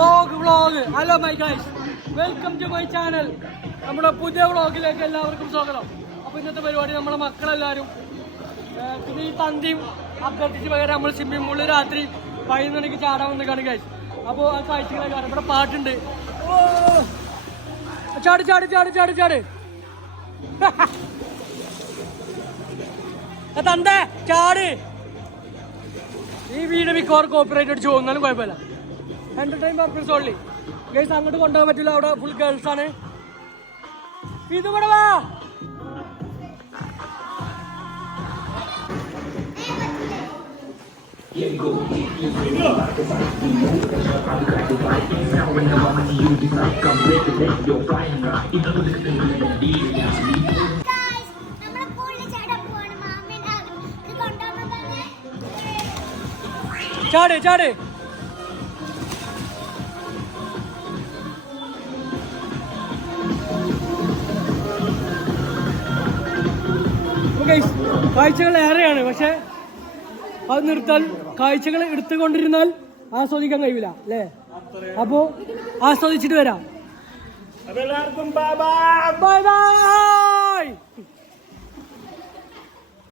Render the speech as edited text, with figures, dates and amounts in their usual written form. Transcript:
Vlog. Hello my guys, welcome to my channel. നമ്മുടെ പുതിയ വ്ളോഗിലേക്ക് എല്ലാവർക്കും സ്വാഗതം. അപ്പോൾ ഇന്നത്തെ പരിപാടി നമ്മളെ മക്കളെല്ലാവരും പിന്നെ ഈ തന്തിയും അഭ്യർത്ഥിച്ച് പകരം നമ്മൾ സ്വിമ്മിംഗ് പൂളിൽ രാത്രി 11 മണിക്ക് ചാടാൻ വന്നിക്കാണ് ഗൈസ്. അപ്പോൾ ആ കാഴ്ചകളെ കാണാം. ഇവിടെ പാട്ടുണ്ട്. ഓ ചാട് ചാട് ചാട് ചാട് ചാട് തന്തേ ചാട്. ഈ വീഡിയോ മിക്കവാറും കോപ്പറേറ്റ് അടിച്ച് പോകുന്നാലും കുഴപ്പമില്ല. Entertain purpose only guys. അങ്ങോട്ട് കൊണ്ടുപോകാൻ പറ്റില്ല, അവിടെ ഫുൾ ഗേൾസ് ആണ്. ഇത് കൂടെ വാ. ചാട് ചാട്. കാഴ്ചകൾ ഏറെയാണ്, പക്ഷെ അത് നിർത്താൻ കാഴ്ചകൾ എടുത്തുകൊണ്ടിരുന്നാൽ ആസ്വദിക്കാൻ കഴിയില്ല അല്ലേ? അപ്പോ ആസ്വദിച്ചിട്ട് വരാം. എല്ലാവർക്കും ബൈ ബൈ.